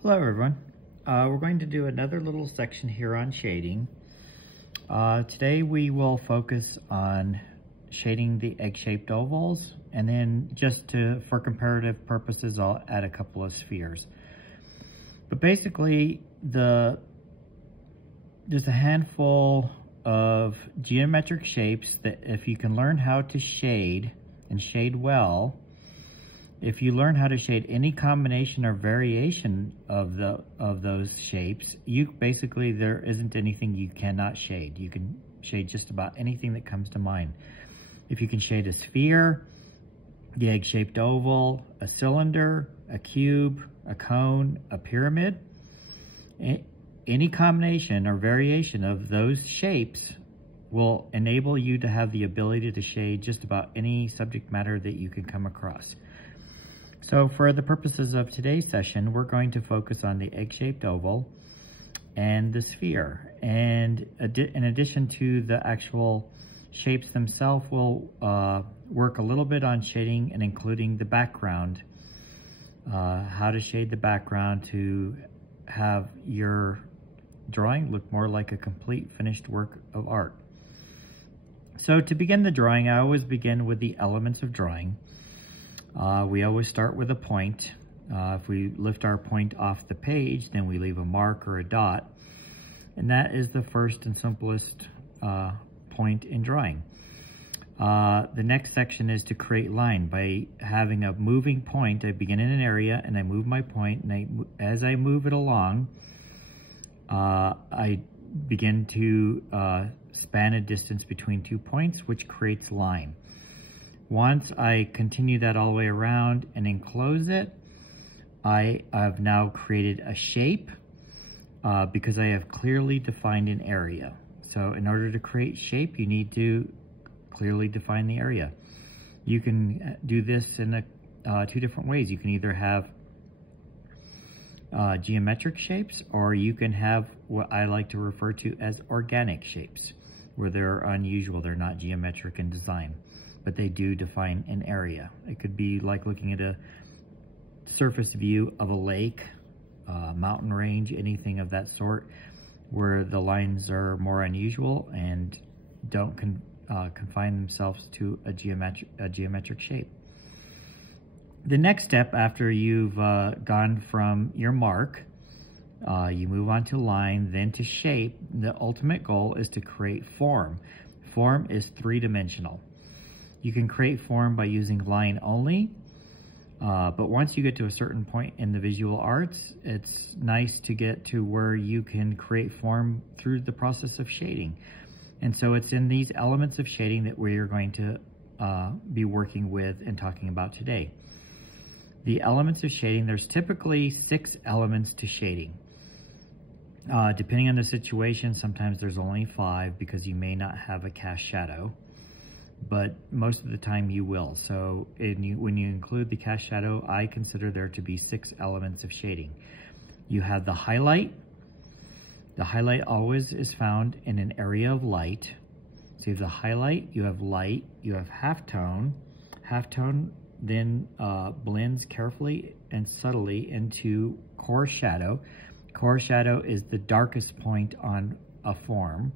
Hello everyone. We're going to do another little section here on shading. Today we will focus on shading the egg-shaped ovals, and then for comparative purposes, I'll add a couple of spheres. But basically, there's a handful of geometric shapes that if you can learn how to shade and shade well, if you learn how to shade any combination or variation of those shapes, there isn't anything you cannot shade. You can shade just about anything that comes to mind. If you can shade a sphere, the egg-shaped oval, a cylinder, a cube, a cone, a pyramid, any combination or variation of those shapes will enable you to have the ability to shade just about any subject matter that you can come across. So for the purposes of today's session, we're going to focus on the egg-shaped oval and the sphere. And in addition to the actual shapes themselves, we'll work a little bit on shading and including the background, how to shade the background to have your drawing look more like a complete finished work of art. So to begin the drawing, I always begin with the elements of drawing. We always start with a point. If we lift our point off the page, then we leave a mark or a dot. And that is the first and simplest point in drawing. The next section is to create line. By having a moving point, I begin in an area and I move my point, and as I move it along, I begin to span a distance between 2 points, which creates line. Once I continue that all the way around and enclose it, I have now created a shape because I have clearly defined an area. So in order to create shape, you need to clearly define the area. You can do this in two different ways. You can either have geometric shapes, or you can have what I like to refer to as organic shapes, where they're unusual. They're not geometric in design, but they do define an area. It could be like looking at a surface view of a lake, mountain range, anything of that sort, where the lines are more unusual and don't confine themselves to a geometric shape. The next step after you've gone from your mark, you move on to line, then to shape. The ultimate goal is to create form. Form is three-dimensional. You can create form by using line only, but once you get to a certain point in the visual arts, it's nice to get to where you can create form through the process of shading. And so it's in these elements of shading that we are going to be working with and talking about today. The elements of shading, there's typically 6 elements to shading. Depending on the situation, sometimes there's only 5 because you may not have a cast shadow, but most of the time you will. So when you include the cast shadow, I consider there to be 6 elements of shading. You have the highlight. The highlight always is found in an area of light. So you have the highlight, you have light, you have halftone. Halftone then blends carefully and subtly into core shadow. Core shadow is the darkest point on a form.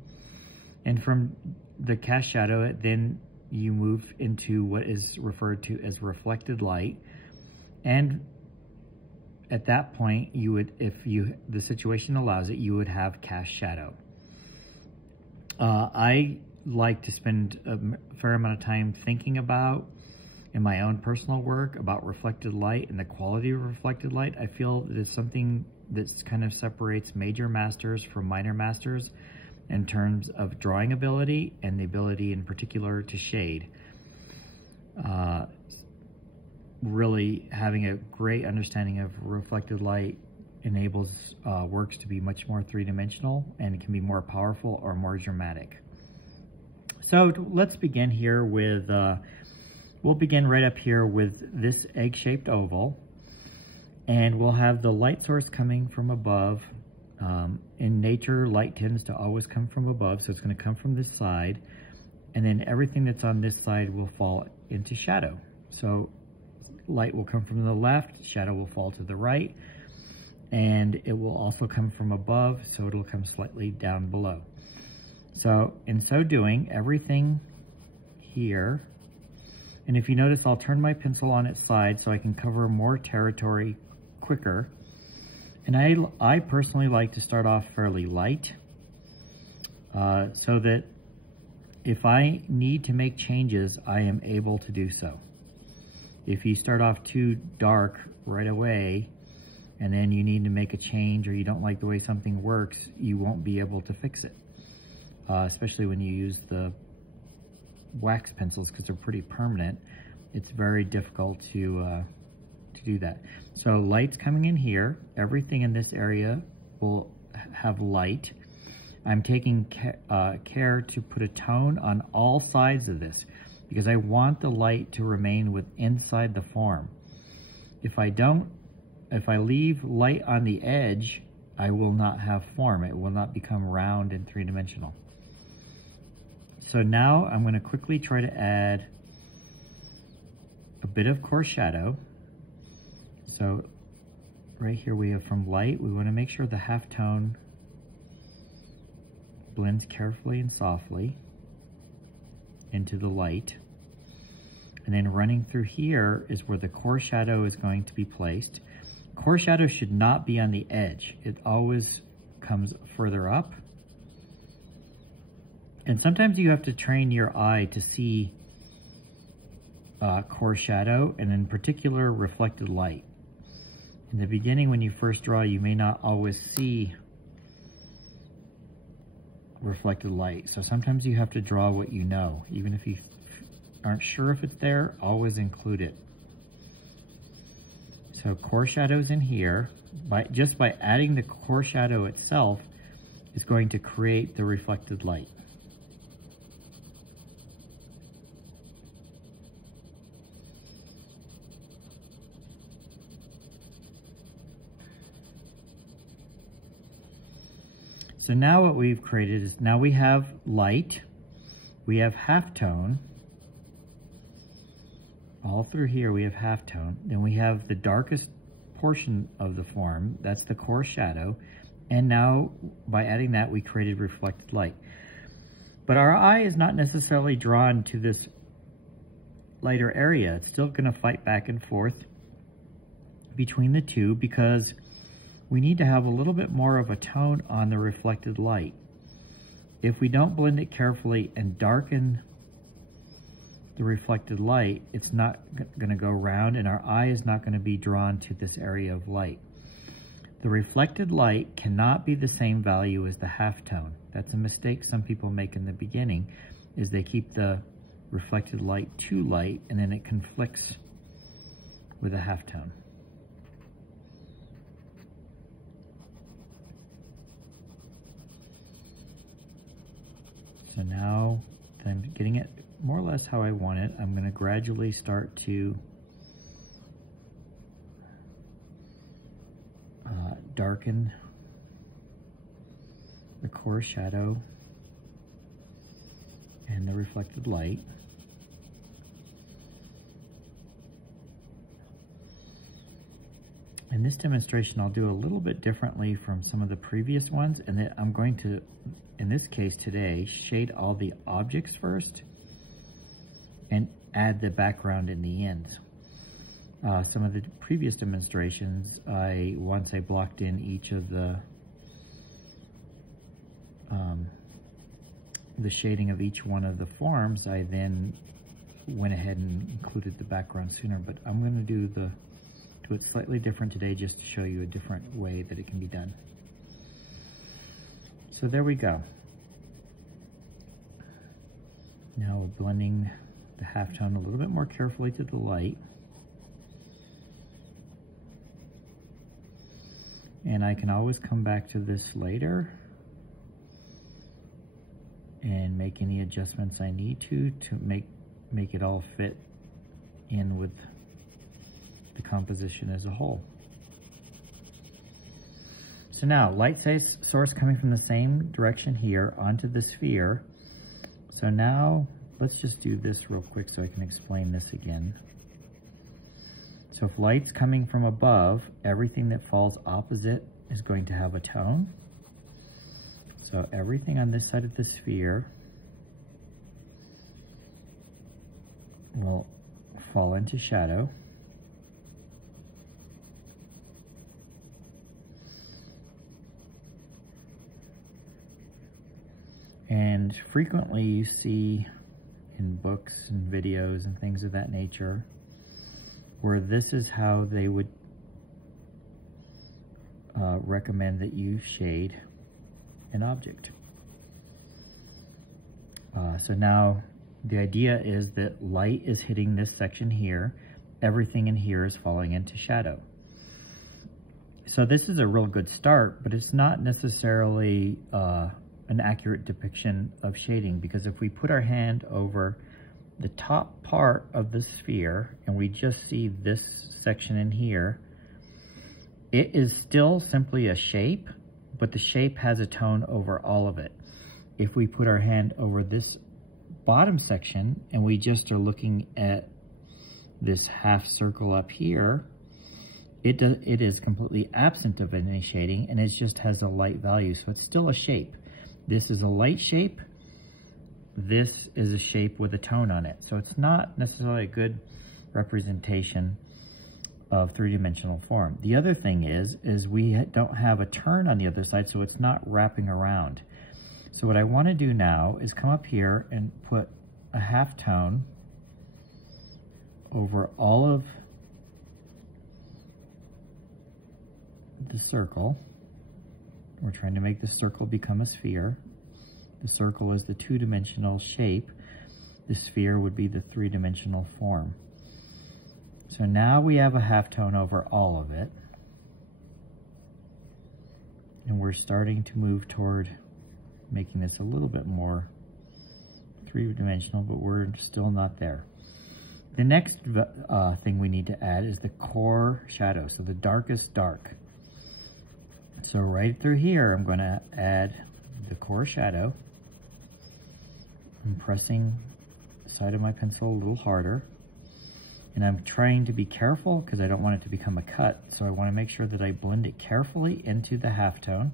And from the cast shadow, then you move into what is referred to as reflected light. And at that point, you would, if the situation allows it, you would have cast shadow. I like to spend a fair amount of time thinking about, in my own personal work, about reflected light and the quality of reflected light. I feel that it's something that kind of separates major masters from minor masters in terms of drawing ability and the ability in particular to shade. Really having a great understanding of reflected light enables works to be much more three-dimensional and can be more powerful or more dramatic. So let's begin here with, we'll begin right up here with this egg-shaped oval, and we'll have the light source coming from above. In nature, light tends to always come from above, so it's going to come from this side, and then everything that's on this side will fall into shadow. So light will come from the left, shadow will fall to the right, and it will also come from above, so it'll come slightly down below. So in so doing, everything here, and if you notice, I'll turn my pencil on its side so I can cover more territory quicker. And I personally like to start off fairly light, so that if I need to make changes, I am able to do so. If you start off too dark right away, and then you need to make a change or you don't like the way something works, you won't be able to fix it. Especially when you use the wax pencils, because they're pretty permanent. It's very difficult to do that. So light's coming in here. Everything in this area will have light. I'm taking care to put a tone on all sides of this, because I want the light to remain inside the form. If I leave light on the edge, I will not have form. It will not become round and three-dimensional. So now I'm going to quickly try to add a bit of coarse shadow. So right here we have from light, we want to make sure the halftone blends carefully and softly into the light. And then running through here is where the coarse shadow is going to be placed. Coarse shadow should not be on the edge. It always comes further up. And sometimes you have to train your eye to see coarse shadow, and in particular reflected light. In the beginning, when you first draw, you may not always see reflected light. So sometimes you have to draw what you know. Even if you aren't sure if it's there, always include it. So coarse shadow's in here. Just by adding the coarse shadow itself is going to create the reflected light. So now what we've created is, now we have light, we have halftone. All through here we have halftone. Then we have the darkest portion of the form, that's the coarse shadow. And now by adding that, we created reflected light. But our eye is not necessarily drawn to this lighter area. It's still going to fight back and forth between the two, because we need to have a little bit more of a tone on the reflected light. If we don't blend it carefully and darken the reflected light, it's not going to go round, and our eye is not going to be drawn to this area of light. The reflected light cannot be the same value as the halftone. That's a mistake some people make in the beginning, is they keep the reflected light too light, and then it conflicts with a halftone. So now that I'm getting it more or less how I want it, I'm going to gradually start to darken the coarse shadow and the reflected light. In this demonstration, I'll do a little bit differently from some of the previous ones, and that I'm going to, in this case today, shade all the objects first and add the background in the end. Some of the previous demonstrations, once I blocked in each of the shading of each one of the forms, I then went ahead and included the background sooner. But I'm going to do it slightly different today, just to show you a different way that it can be done. So there we go. Now we're blending the halftone a little bit more carefully to the light. And I can always come back to this later and make any adjustments I need to make it all fit in with the composition as a whole. So now, light source coming from the same direction here onto the sphere. So now, let's just do this real quick so I can explain this again. So if light's coming from above, everything that falls opposite is going to have a tone. So everything on this side of the sphere will fall into shadow. And frequently you see in books and videos and things of that nature where this is how they would recommend that you shade an object. So now the idea is that light is hitting this section here. Everything in here is falling into shadow. So this is a real good start, but it's not necessarily an accurate depiction of shading, because if we put our hand over the top part of the sphere and we just see this section in here, it is still simply a shape, but the shape has a tone over all of it. If we put our hand over this bottom section and we just are looking at this half circle up here, it is completely absent of any shading, and it just has a light value, so it's still a shape. This is a light shape. This is a shape with a tone on it. So it's not necessarily a good representation of three-dimensional form. The other thing is we don't have a turn on the other side, so it's not wrapping around. So what I want to do now is come up here and put a half tone over all of the circle. We're trying to make the circle become a sphere. The circle is the two-dimensional shape. The sphere would be the three-dimensional form. So now we have a halftone over all of it. And we're starting to move toward making this a little bit more three-dimensional, but we're still not there. The next thing we need to add is the core shadow, so the darkest dark. So right through here, I'm going to add the core shadow. I'm pressing the side of my pencil a little harder. And I'm trying to be careful because I don't want it to become a cut. So I want to make sure that I blend it carefully into the halftone.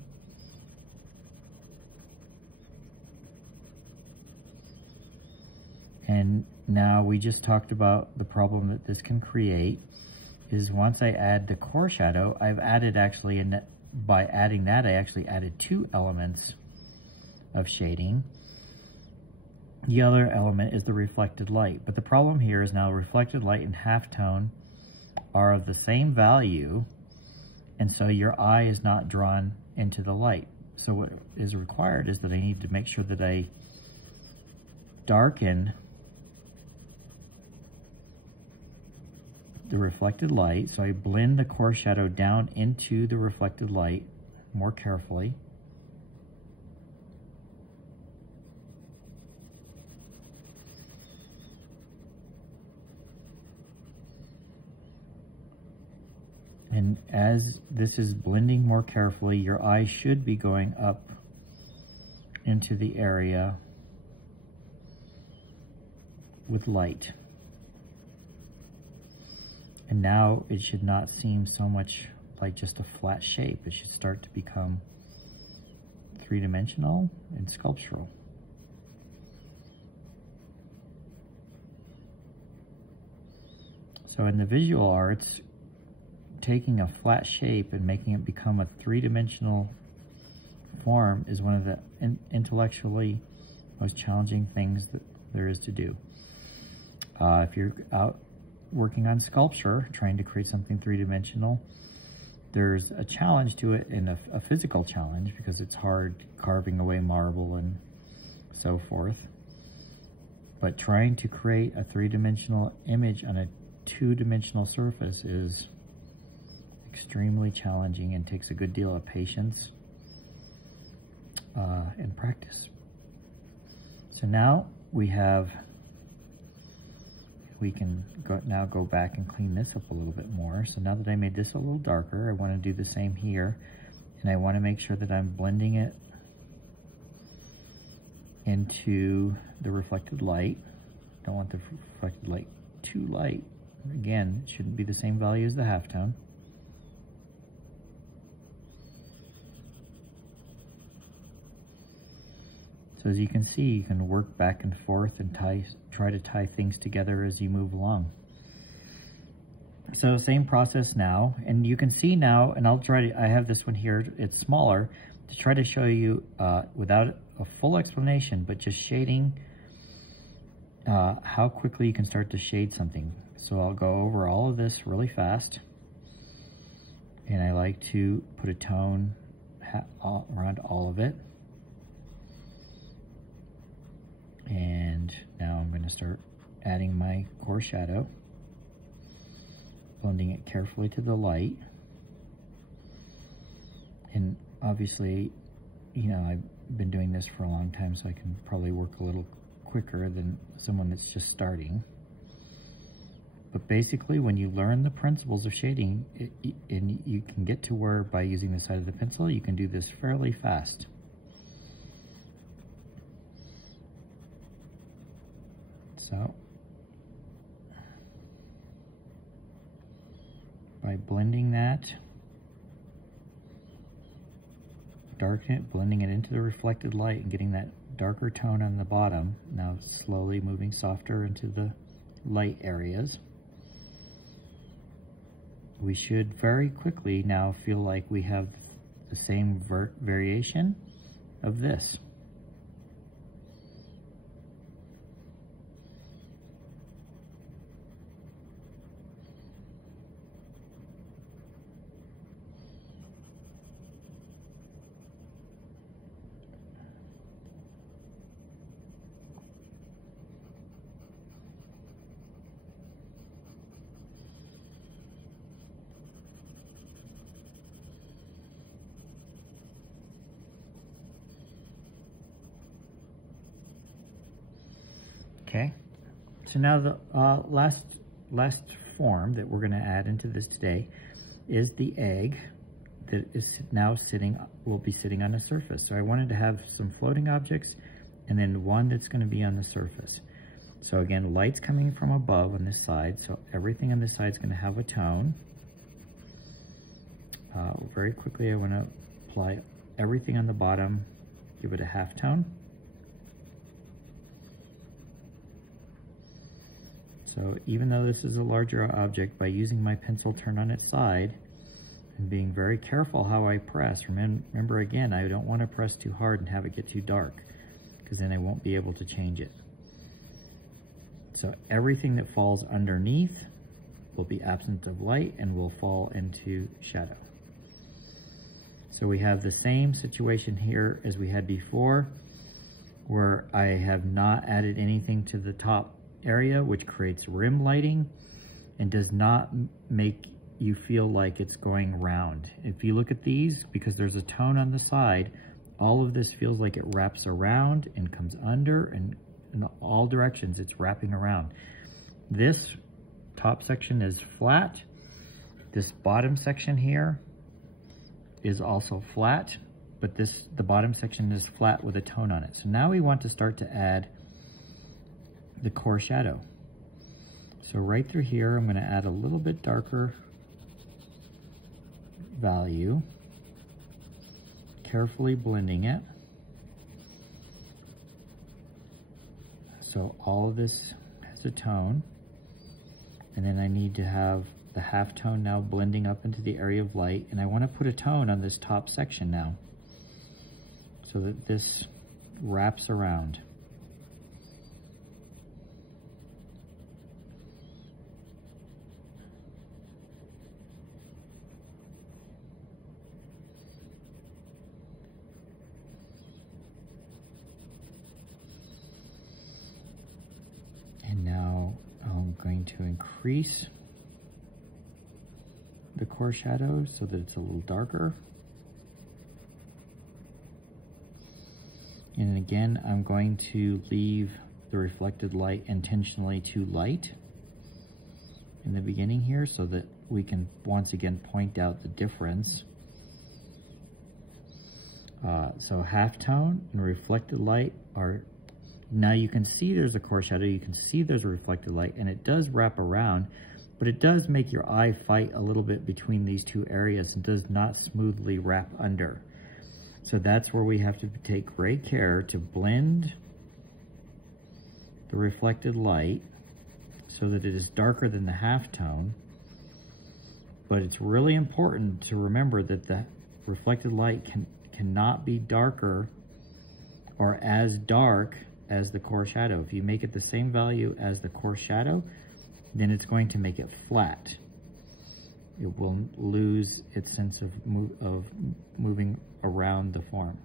And now we just talked about the problem that this can create is once I add the core shadow, I've added actually, by adding that, I actually added two elements of shading. The other element is the reflected light. But the problem here is now reflected light and halftone are of the same value, and so your eye is not drawn into the light. So what is required is that I need to make sure that I darken the reflected light. So I blend the core shadow down into the reflected light more carefully. And as this is blending more carefully, your eye should be going up into the area with light. And now it should not seem so much like just a flat shape. It should start to become three-dimensional and sculptural. So in the visual arts, taking a flat shape and making it become a three-dimensional form is one of the intellectually most challenging things that there is to do. If you're out working on sculpture, trying to create something three-dimensional, there's a challenge to it, and a physical challenge, because it's hard carving away marble and so forth. But trying to create a three-dimensional image on a two-dimensional surface is extremely challenging and takes a good deal of patience and practice. So now we can now go back and clean this up a little bit more. So now that I made this a little darker, I want to do the same here, and I want to make sure that I'm blending it into the reflected light. Don't want the reflected light too light Again, it shouldn't be the same value as the halftone. So as you can see, you can work back and forth and try to tie things together as you move along. So same process now, and you can see now, and I have this one here, it's smaller, to try to show you without a full explanation, but just shading, how quickly you can start to shade something. So I'll go over all of this really fast, and I like to put a tone around all of it. And now I'm going to start adding my core shadow, blending it carefully to the light. And obviously, you know, I've been doing this for a long time, so I can probably work a little quicker than someone that's just starting. But basically, when you learn the principles of shading, and you can get to where by using the side of the pencil, you can do this fairly fast. So, by blending that, darken it, blending it into the reflected light and getting that darker tone on the bottom, now slowly moving softer into the light areas, we should very quickly now feel like we have the same variation of this. Okay, so now the last form that we're going to add into this today is the egg that is now will be sitting on a surface. So I wanted to have some floating objects and then one that's going to be on the surface. So again, light's coming from above on this side, so everything on this side is going to have a tone. Very quickly, I want to apply everything on the bottom, give it a halftone. So even though this is a larger object, by using my pencil turned on its side and being very careful how I press, remember again, I don't want to press too hard and have it get too dark, because then I won't be able to change it. So everything that falls underneath will be absent of light and will fall into shadow. So we have the same situation here as we had before, where I have not added anything to the top area, which creates rim lighting and does not make you feel like it's going round. If you look at these, because there's a tone on the side, all of this feels like it wraps around and comes under, and in all directions it's wrapping around. This top section is flat. This bottom section here is also flat, but the bottom section is flat with a tone on it. So now we want to start to add the core shadow. So right through here, I'm going to add a little bit darker value, carefully blending it. So all of this has a tone, and then I need to have the halftone now blending up into the area of light, and I want to put a tone on this top section now so that this wraps around. And now I'm going to increase the core shadow so that it's a little darker. And again, I'm going to leave the reflected light intentionally too light in the beginning here so that we can once again point out the difference. So halftone and reflected light are, now you can see there's a core shadow, you can see there's a reflected light, and it does wrap around, but it does make your eye fight a little bit between these two areas and does not smoothly wrap under. So that's where we have to take great care to blend the reflected light so that it is darker than the halftone. But it's really important to remember that the reflected light cannot be darker or as dark as the core shadow. If you make it the same value as the core shadow, then it's going to make it flat. It will lose its sense of moving around the form.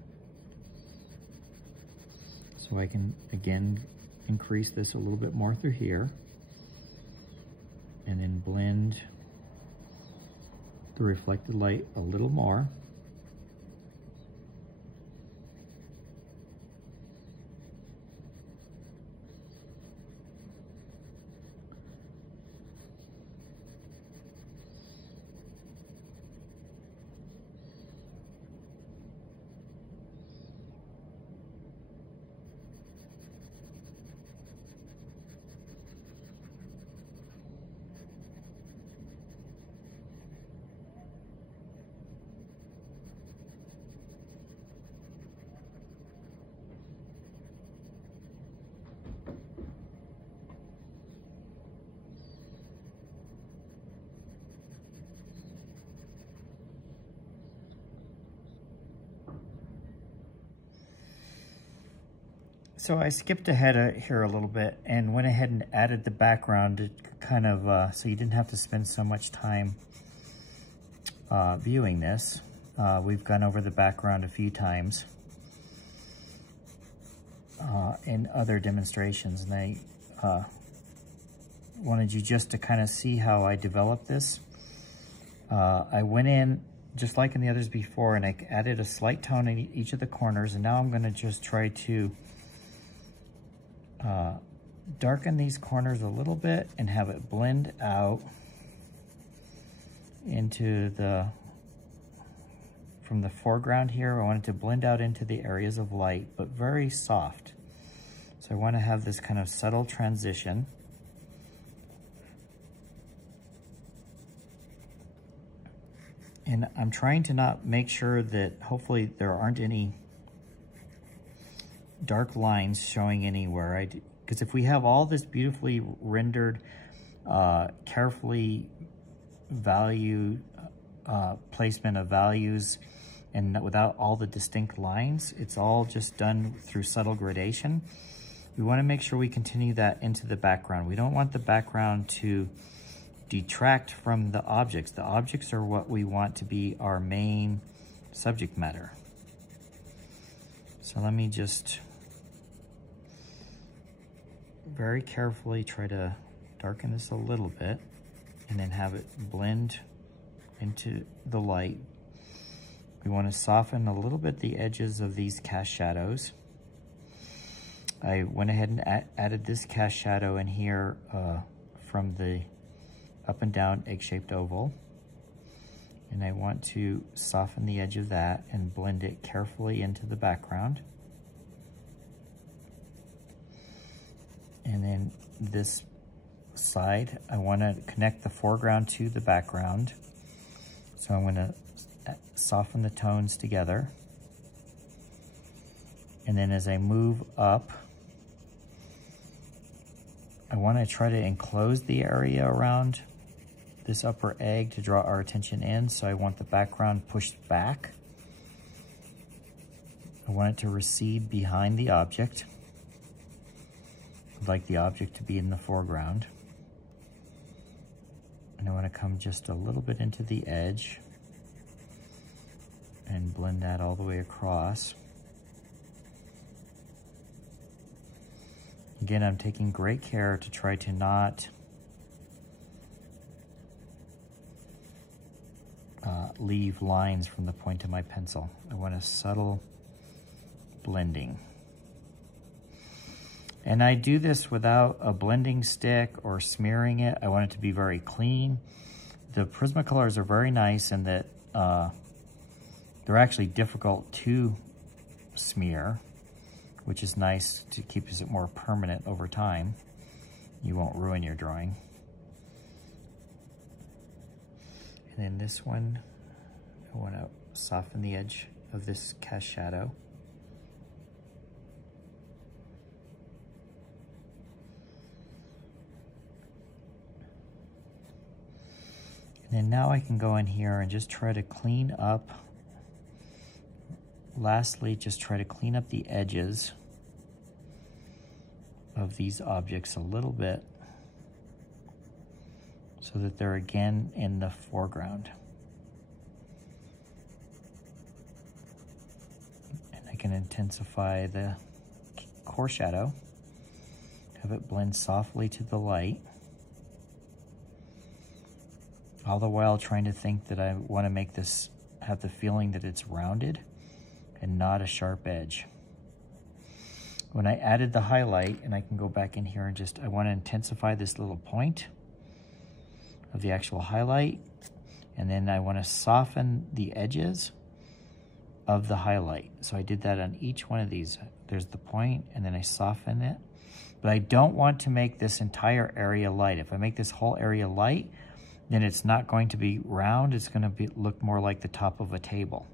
So I can, again, increase this a little bit more through here, and then blend the reflected light a little more. So I skipped ahead here a little bit and went ahead and added the background to kind of, so you didn't have to spend so much time viewing this. We've gone over the background a few times in other demonstrations, and I wanted you just to kind of see how I developed this. I went in, just like in the others before, and I added a slight tone in each of the corners, and now I'm going to just try to darken these corners a little bit and have it blend out into from the foreground here. I want it to blend out into the areas of light, but very soft. So I want to have this kind of subtle transition. And I'm trying to not make sure that, hopefully there aren't any dark lines showing anywhere. Because if we have all this beautifully rendered, carefully placement of values, and without all the distinct lines, it's all just done through subtle gradation. We want to make sure we continue that into the background. We don't want the background to detract from the objects. The objects are what we want to be our main subject matter. So let me just very carefully try to darken this a little bit and then have it blend into the light. We want to soften a little bit the edges of these cast shadows. I went ahead and added this cast shadow in here from the up and down egg-shaped oval. And I want to soften the edge of that and blend it carefully into the background. And then this side, I want to connect the foreground to the background. So I'm going to soften the tones together. And then as I move up, I want to try to enclose the area around this upper egg to draw our attention in. So I want the background pushed back. I want it to recede behind the object. I'd like the object to be in the foreground. And I want to come just a little bit into the edge and blend that all the way across. Again, I'm taking great care to try to not leave lines from the point of my pencil. I want a subtle blending. And I do this without a blending stick or smearing it. I want it to be very clean. The Prismacolors are very nice in that they're actually difficult to smear, which is nice to keep it more permanent over time. You won't ruin your drawing. And then this one, I want to soften the edge of this cast shadow. And then now I can go in here and just try to clean up. Lastly, just try to clean up the edges of these objects a little bit so that they're again in the foreground. And I can intensify the core shadow, have it blend softly to the light, all the while trying to think that I want to make this have the feeling that it's rounded and not a sharp edge. When I added the highlight, and I can go back in here and just, I want to intensify this little point of the actual highlight, and then I want to soften the edges of the highlight. So I did that on each one of these. There's the point, and then I soften it. But I don't want to make this entire area light. If I make this whole area light, then it's not going to be round. It's going to look more like the top of a table.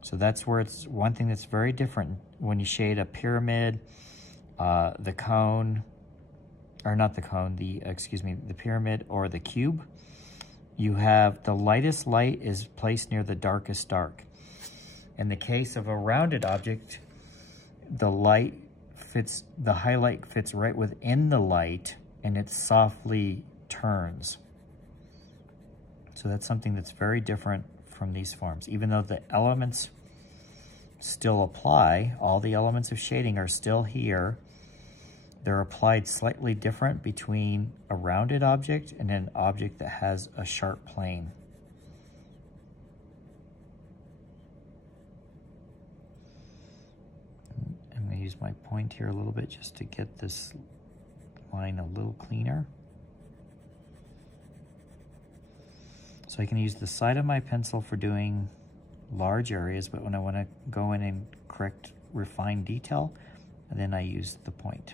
So that's where it's one thing that's very different when you shade a pyramid, the cone, or not the cone, the pyramid or the cube. You have the lightest light is placed near the darkest dark. In the case of a rounded object, the highlight fits right within the light and it softly turns. So that's something that's very different from these forms. Even though the elements still apply, all the elements of shading are still here, they're applied slightly different between a rounded object and an object that has a sharp plane. I'm going to use my point here a little bit just to get this line a little cleaner. So I can use the side of my pencil for doing large areas, but when I want to go in and correct refine detail, then I use the point.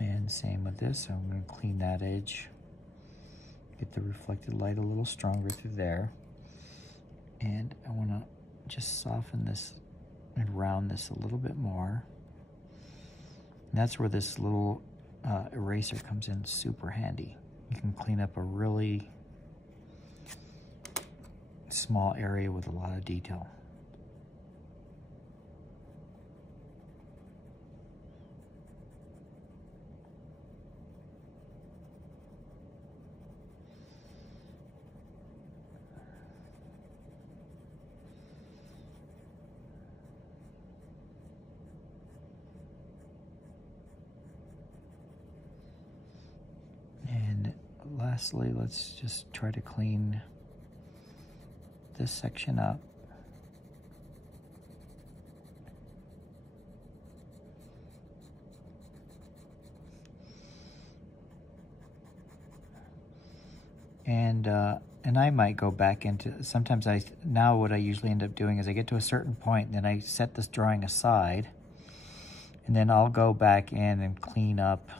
And same with this, I'm going to clean that edge, get the reflected light a little stronger through there. And I want to just soften this and round this a little bit more. And that's where this little eraser comes in super handy. You can clean up a really small area with a lot of detail. Lastly, let's just try to clean this section up. And I might go back into, sometimes now what I usually end up doing is I get to a certain point and then I set this drawing aside and then I'll go back in and clean up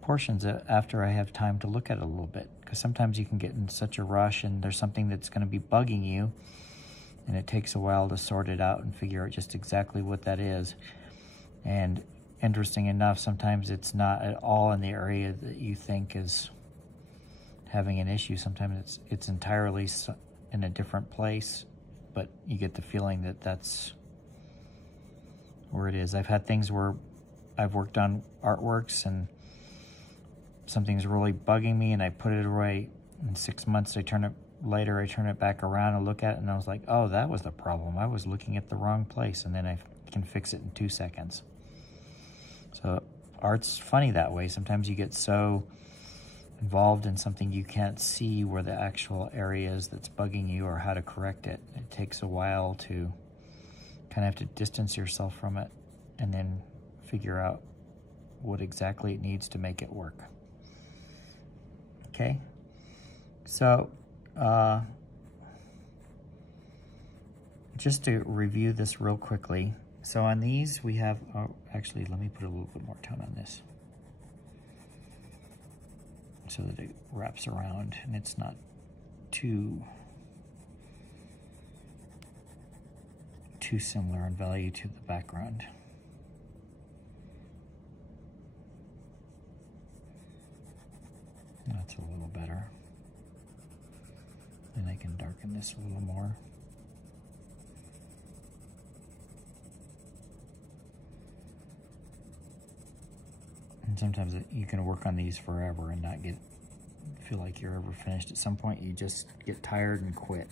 portions after I have time to look at it a little bit, because sometimes you can get in such a rush and there's something that's going to be bugging you and it takes a while to sort it out and figure out just exactly what that is. And interesting enough, sometimes it's not at all in the area that you think is having an issue. Sometimes it's entirely in a different place, but you get the feeling that that's where it is. I've had things where I've worked on artworks and something's really bugging me and I put it away. In 6 months, I turn it back around and look at it and I was like, oh, that was the problem. I was looking at the wrong place, and then I can fix it in 2 seconds. So art's funny that way. Sometimes you get so involved in something you can't see where the actual area is that's bugging you or how to correct it. It takes a while to kind of have to distance yourself from it and then figure out what exactly it needs to make it work. Okay, so just to review this real quickly. So on these we have, actually let me put a little bit more tone on this so that it wraps around and it's not too similar in value to the background. That's a little better. And I can darken this a little more. And sometimes you can work on these forever and not feel like you're ever finished. At some point you just get tired and quit.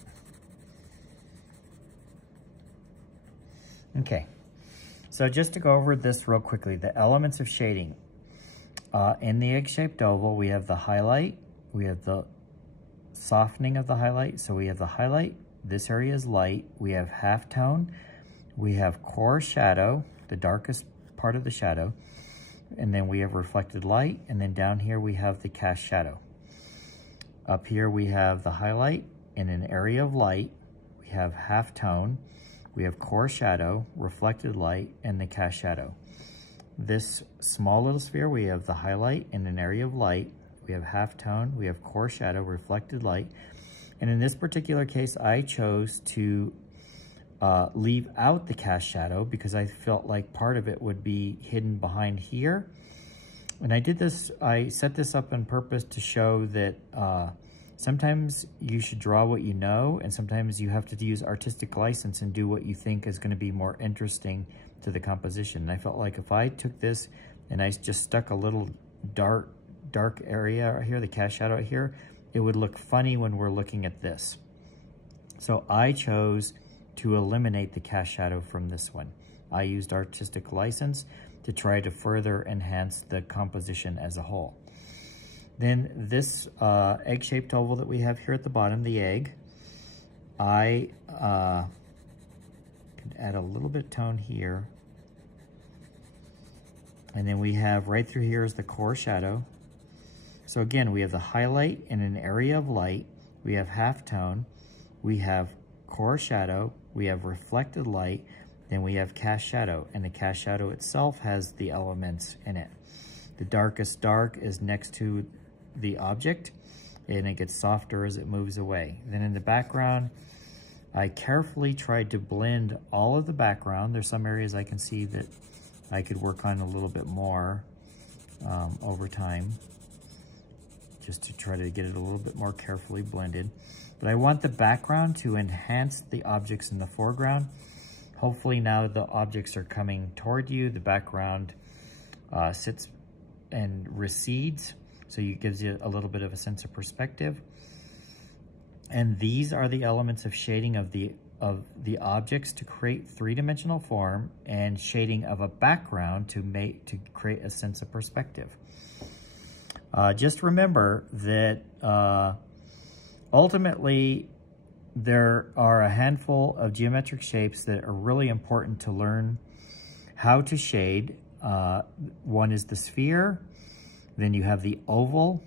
Okay, so just to go over this real quickly, the elements of shading. In the egg-shaped oval, we have the highlight, we have the softening of the highlight. So we have the highlight, this area is light, we have halftone, we have core shadow, the darkest part of the shadow, and then we have reflected light, and then down here we have the cast shadow. Up here we have the highlight in an area of light, we have halftone, we have core shadow, reflected light, and the cast shadow. This small little sphere, we have the highlight in an area of light, we have halftone, we have core shadow, reflected light, and in this particular case, I chose to leave out the cast shadow because I felt like part of it would be hidden behind here. And I set this up on purpose to show that sometimes you should draw what you know, and sometimes you have to use artistic license and do what you think is going to be more interesting to the composition. And I felt like if I took this and I just stuck a little dark area right here, the cast shadow right here, it would look funny when we're looking at this. So I chose to eliminate the cast shadow from this one. I used artistic license to try to further enhance the composition as a whole. Then this egg-shaped oval that we have here at the bottom, the egg, I can add a little bit of tone here. And then we have right through here is the core shadow. So again, we have the highlight in an area of light, we have halftone, we have core shadow, we have reflected light, then we have cast shadow, and the cast shadow itself has the elements in it. The darkest dark is next to the object, and it gets softer as it moves away. Then in the background, I carefully tried to blend all of the background. There's some areas I can see that I could work on a little bit more over time, just to try to get it a little bit more carefully blended. But I want the background to enhance the objects in the foreground. Hopefully now the objects are coming toward you, the background sits and recedes, so it gives you a little bit of a sense of perspective. And these are the elements of shading of the objects to create three-dimensional form, and shading of a background to create a sense of perspective. Just remember that ultimately, there are a handful of geometric shapes that are really important to learn how to shade. One is the sphere, then you have the oval,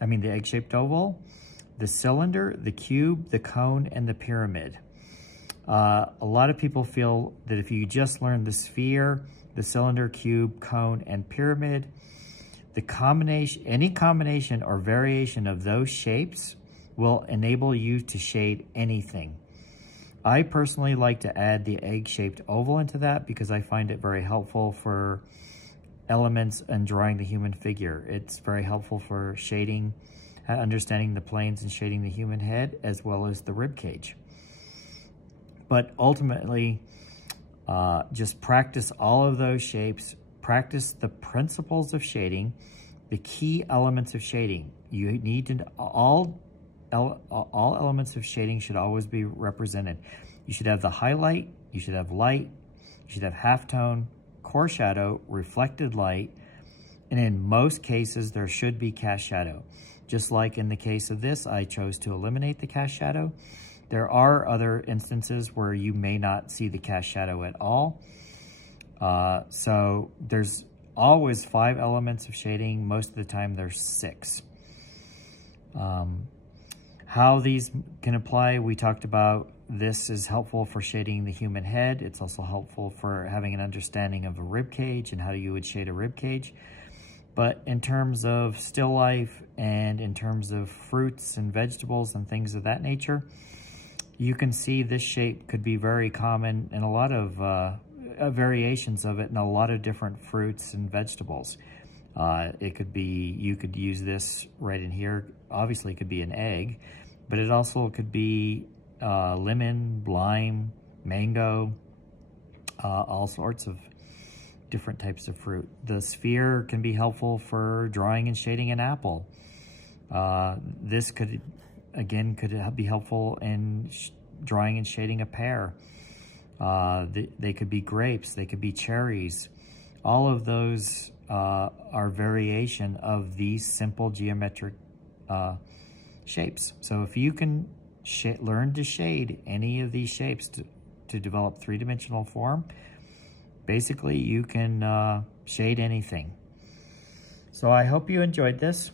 the egg-shaped oval, the cylinder, the cube, the cone, and the pyramid. A lot of people feel that if you just learn the sphere, the cylinder, cube, cone, and pyramid, any combination or variation of those shapes will enable you to shade anything. I personally like to add the egg-shaped oval into that because I find it very helpful for elements and drawing the human figure. It's very helpful for shading, understanding the planes and shading the human head as well as the rib cage. But ultimately, just practice all of those shapes, practice the principles of shading, the key elements of shading. You need to, all elements of shading should always be represented. You should have the highlight, you should have light, you should have halftone, core shadow, reflected light, And in most cases, there should be cast shadow. Just like in the case of this, I chose to eliminate the cast shadow. There are other instances where you may not see the cast shadow at all. So there's always 5 elements of shading. Most of the time there's 6. How these can apply, we talked about this is helpful for shading the human head. It's also helpful for having an understanding of a rib cage and how you would shade a rib cage. But in terms of still life and in terms of fruits and vegetables and things of that nature, you can see this shape could be very common in a lot of variations of it in a lot of different fruits and vegetables. It could be, you could use this right in here. Obviously, it could be an egg, but it also could be lemon, lime, mango, all sorts of different types of fruit. The sphere can be helpful for drawing and shading an apple. This could, again, could be helpful in drawing and shading a pear. They could be grapes, they could be cherries. All of those are variation of these simple geometric shapes. So if you can learn to shade any of these shapes to develop 3-dimensional form, basically you can shade anything. So I hope you enjoyed this,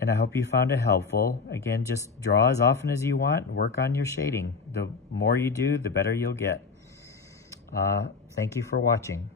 and I hope you found it helpful. Again, just draw as often as you want, work on your shading. The more you do, the better you'll get. Thank you for watching.